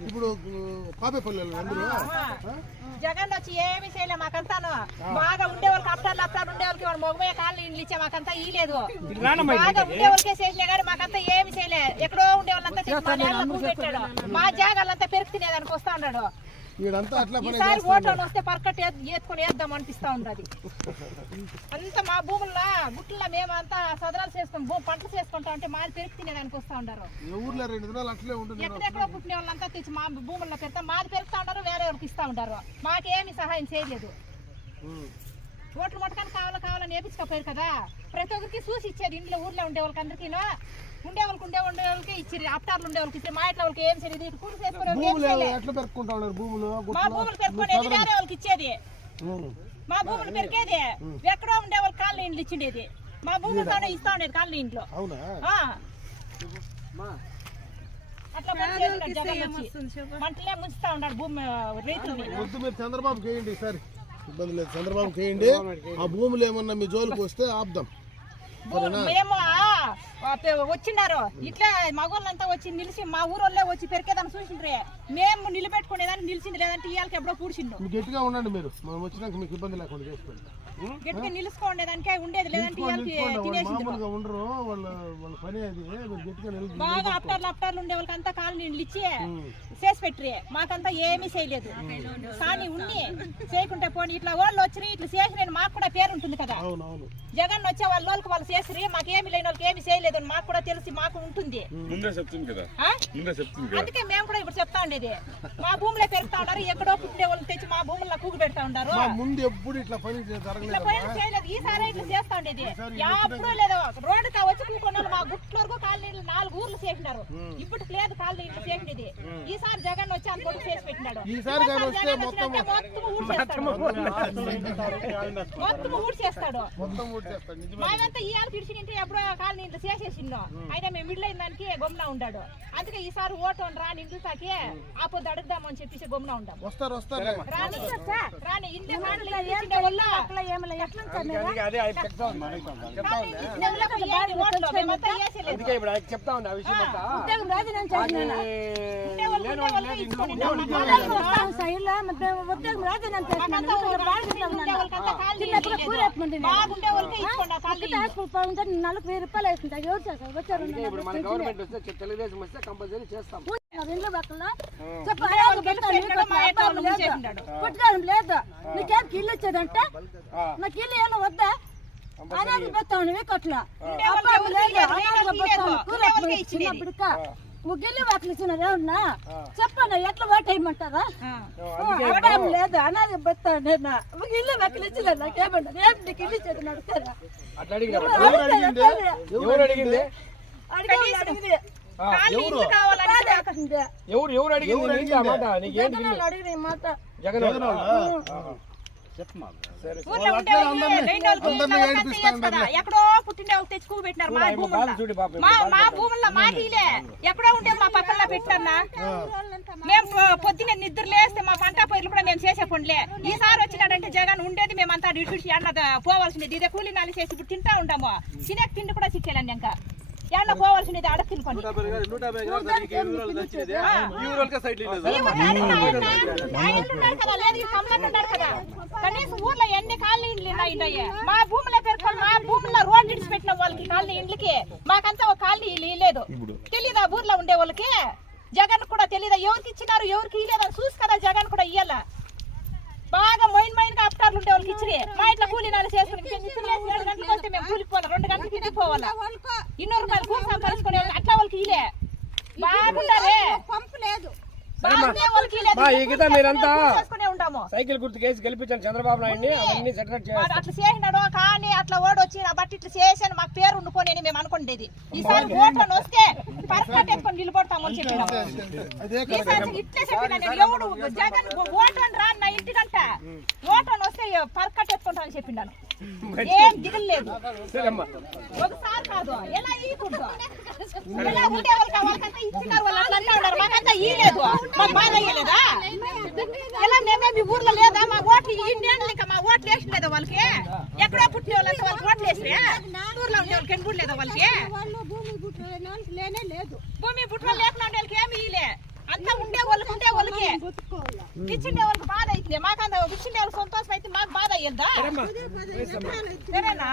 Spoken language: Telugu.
ఇప్పుడు పాపేపల్లి అందరూ జగన్ వచ్చి ఏమి చేయలే మాకంతాను. బాగా ఉండే వాళ్ళకి అప్టాలు ఉండేవాళ్ళకి ఉండే వాళ్ళకి వాడు మొగమే కాళ్ళు ఇండ్లు ఇచ్చే మాకంతా ఈ లేదు. బాగా ఉండే వాళ్ళకే చేసినా కానీ మాకంతా ఏమి చేయలే. ఎక్కడో ఉండే వాళ్ళంతా పెట్టాడు మా మా జాగాలంతా పెరుగు తినేదానికి వస్తా ఉన్నాడు. వీడంతా అట్లా పని ఈసారి ఓట్లు వస్తే పర్కట్ ఎత్తుకొని వేద్దాం అనిపిస్తా ఉంటది అంత మా భూముల్లో గుట్లలో మేమంతా సదరాలు చేసుకుని భూ పంటలు చేసుకుంటా ఉంటే మాది పెరుగు తినేదానికి వస్తా ఉంటారు ఈ ఊర్లో రెండు దినాలు అట్లే ఉంటుంది ఎక్కడెక్కడో పుట్టిన వాళ్ళంతా తెచ్చి మా భూముల్లో పెడతా. మాది పెరుగుతా ఉంటారు వేరే వాళ్ళకి ఇస్తా ఉంటారు మాకేమి సహాయం చేయలేదు. ఓట్లు మొట్టకాని కావాలా కావాలని వేపించుకోపోయారు కదా. ప్రతి ఒక్కరికి చూసి ఇచ్చేది ఇంట్లో ఊర్లో ఉండే వాళ్ళకి అందరికీ ఉండే వాళ్ళకి ఉండే ఉండే వాళ్ళకి ఇచ్చారు అప్టార్లు ఉండే వాళ్ళకి ఇచ్చారు మా ఇంట్లో వాళ్ళకి ఏం చేయలేదు ఇటు కూలి చేసుకునే వాళ్ళకి ఏం భూములు మా భూములు పెట్టుకునేది వేరే వాళ్ళకి ఇచ్చేది? మా భూములు ఎక్కడో ఉండే వాళ్ళకి కాలనీ ఇండ్లు ఇచ్చిండేది. మా భూములతోనే ఇస్తా ఉండేది కాలనీ ఇంట్లో. అట్లా. మంటలే ముంచుతా ఉన్నాడు భూమి చంద్రబాబు వేయండి ఈసారి. ఇబ్బంది లేదు చంద్రబాబు ఆ భూములు ఏమన్నా మీ జోలికి వస్తే ఆపుదాం. మేము వచ్చినారు. ఇట్లా మగోళ్ళంతా వచ్చి నిలిచి మా ఊరోళ్ళే వచ్చి పెరికేదాన్ని చూసిండ్రే. మేము నిలబెట్టుకునేదాన్ని నిలిచింది లేదంటే ఇవాళకి ఎప్పుడో పూడ్చిండు. గట్టిగా ఉండండి మీరు. మనం వచ్చినాక మీకు ఇబ్బంది లేకుండా చేసి పెడతాం గట్టిగా నిలుచుకోండేదానికే ఉండేది లేదంటే బాగా అప్టార్లు అప్టార్లు ఉండే వాళ్ళకి అంతా కాలు నీళ్ళు ఇచ్చి చేసి పెట్టిరి. మాకంతా ఏమీ చేయలేదు. కానీ ఉండి చేయకుంటే పోనీ ఇట్లా వాళ్ళు వచ్చి ఇట్లా చేసిన మాకు కూడా పేరు ఉంటుంది కదా జగన్ వచ్చే వాళ్ళ వాళ్ళకి వాళ్ళు చేసిరి మాకేమి లేని వాళ్ళకి ఏమి చేయలేదు అని మాకు కూడా తెలిసి మాకు ఉంటుంది. ముందే చెప్తుంది కదా. ఆ? ముందే చెప్తుంది కదా. అందుకే మేము కూడా ఇప్పుడు చెప్తా ఉండేది. మా భూములే పెరుగుతా ఉన్నారు ఎక్కడో పుట్టే వాళ్ళు తెచ్చి మా భూముల్లో కూగు పెడతా ఉన్నారు మా ముందు ఎప్పుడు ఇట్లా పని ఇట్లా చేయలేదు. ఈసారి ఇట్లా చేస్తా ఉండేది. ఎప్పుడూ లేదు రోడ్డు కా వచ్చి కూకున్న మా గుట్ల వరకు కాలనీలు నాలుగు ఊర్లు చేసినారు. ఇప్పటికి లేదు కాలనీ ఇట్లా చేసినది. ఈసారి జగన్ వచ్చి అనుకోటి చేసి పెట్టినాడు. ఈసారి జగన్ మొత్తం మొత్తం ఊడ్చేస్తాడు మొత్తం ఊడ్చేస్తాడు నిజమే మేమంతా ఇవాళ పిలిచినింటే కాలనీ ఇంట్లో చేసేసిండు అయినా మేము మిడిల్ అయిన దానికి గమ్మున ఉన్నాడు అందుకే ఈసారి ఓటు రా నిండు తాకి ఆ పొద్దు అడుగుదామని చెప్పేసి గమ్మున ఉండాం. వస్తారు వస్తారు. రాని రాని ఇంటి వేసేలేదు. చెప్తా ఉన్నా. ఆ విషయం నాలుగు వెయ్యి రూపాయలు వేస్తుంటా ఎవరు చేస్తారు? వచ్చారు ఇప్పుడు మన గవర్నమెంట్ వస్తే తెలుగుదేశం వస్తే కంపల్సరీ చేస్తాం. ఇంట్లో. పుట్టుకోవడం లేదు. నీకేం ఇల్లు వచ్చేదంటే నాకు ఇల్లు ఏమో వద్దా? అనాథ పెడతాను వీకట్లో అబ్బాయి లేదు అనాథ పెడతాను కూర చిన్నప్పటిక? ఇచ్చినారు ఏమన్నా చెప్పండి ఎట్లా ఓటు వేయమంటారా అబ్బాయి లేదు. అనాథ పెడతాను నేను ఒక ఇల్లు వాటిని ఇచ్చిన నాకేమన్నా ఏం నీకు ఇల్లు ఇచ్చేది నడుస్తారా ఎవరు ఎవరు ఎవరు అడిగింది? మాట? జగన్ ఎక్కడో పుట్టిండే తెచ్చి మా భూముల్లో. మా మా భూముల్లో మాకిలే ఎక్కడో ఉండే మా పక్కన మేము పొద్దున్నే నిద్ర లేస్తే మా పంట పైర్లు కూడా మేము చేసే పనులే. ఈసారి వచ్చినాడంటే జగన్ ఉండేది మేమంతా ఇటు ఎండ పోవాల్సింది. ఇదే కూలి నాలి చేసి ఇప్పుడు తింటా ఉంటాము. తినే తిండి కూడా చిక్కేలండి ఇంకా. ఎండ పోవాల్సింది అడగ తినుకోండి లేదు. కనీసం ఊర్లో ఎన్ని కాలనీ ఇండ్లు ఉన్నాయి. మా భూములో పేర్కొని మా భూముల్లో రోడ్డు ఇడిచి పెట్టిన వాళ్ళకి కాలనీ ఇండ్లకి మాకంతా ఒక కాలనీ ఇల్లు ఇల్లేదు. తెలీదా ఊర్లో ఉండే వాళ్ళకి? జగన్ కూడా తెలీదా? ఎవరికి ఇచ్చినారు ఎవరికి ఇయ్యలేదని చూసి కదా జగన్ కూడా ఇయ్యాల. బాగా మొయిన్ మొయిన్గా అప్టార్లు ఉండే వాళ్ళకి ఇచ్చిరి. మా ఇంట్లో కూలీ నాలు చేసుకుని ఏడు గంటలకు వస్తే మేము కూలికి పోవాలి. రెండు గంటలకు ఇంటికి పోవాలా? ఇన్నో రూపాయలు కూలి సంపాదించుకునే అట్లా వాళ్ళకి ఇలే బాగుంటారే ఈ గీత మీరంతా ఉంటాము సైకిల్ గుర్తు కేసు గెలిపించాను చంద్రబాబు నాయుడిని అవన్నీ చేయాలి అట్లా చేసినాడు కానీ అట్లా ఓడొచ్చి నా బట్టి ఇట్లా చేసాను మాకు పేరు ఉండుకొని అని మేము అనుకునేది ఈసారి ఓట్లను వస్తే పరస్పరం ఎత్తుకొని నిలబడతామని చెప్పినాము అదే ఈసారి ఇట్లే చెప్పినా నేను ఎవడు జగన్ ఓటని రా నా ఇంటికంట ఓటని వస్తే పరకట్ ఎత్తుకుంటామని చెప్పినాను. ఏం దిగులేదు కాదు. ఎలా ఇయ్యకూడదు ఎలా ఉండే వాళ్ళకి వాళ్ళకంతా ఇచ్చినారు వాళ్ళు అట్లా అంటా ఉన్నారు. మాకంతా ఇయ్యలేదు మాకు బాగా ఇయ్యలేదా ఎలా మేమే మీ ఊర్లో లేదా? మా ఓట్లు ఈ ఇండియన్లు ఇంకా వాళ్ళకి? ఎక్కడో పుట్టిన వాళ్ళంతా వాళ్ళకి రోడ్లు వేసిరా ఊర్లో ఉండే వాళ్ళకి ఎన్ని లేదా వాళ్ళకి? వాళ్ళు భూమి గుట్టు లేనే లేదు భూమి పుట్టిన లేకుండా ఉండే వాళ్ళకి ఏమి అంతా ఉండే వాళ్ళకి ఉండే వాళ్ళకి. ఇచ్చిండే వాళ్ళకి బాధ అవుతుంది మాకంత ఇచ్చిండే వాళ్ళకి సంతోషం అయితే మాకు బాధ సరేమ్మా. సరేనా?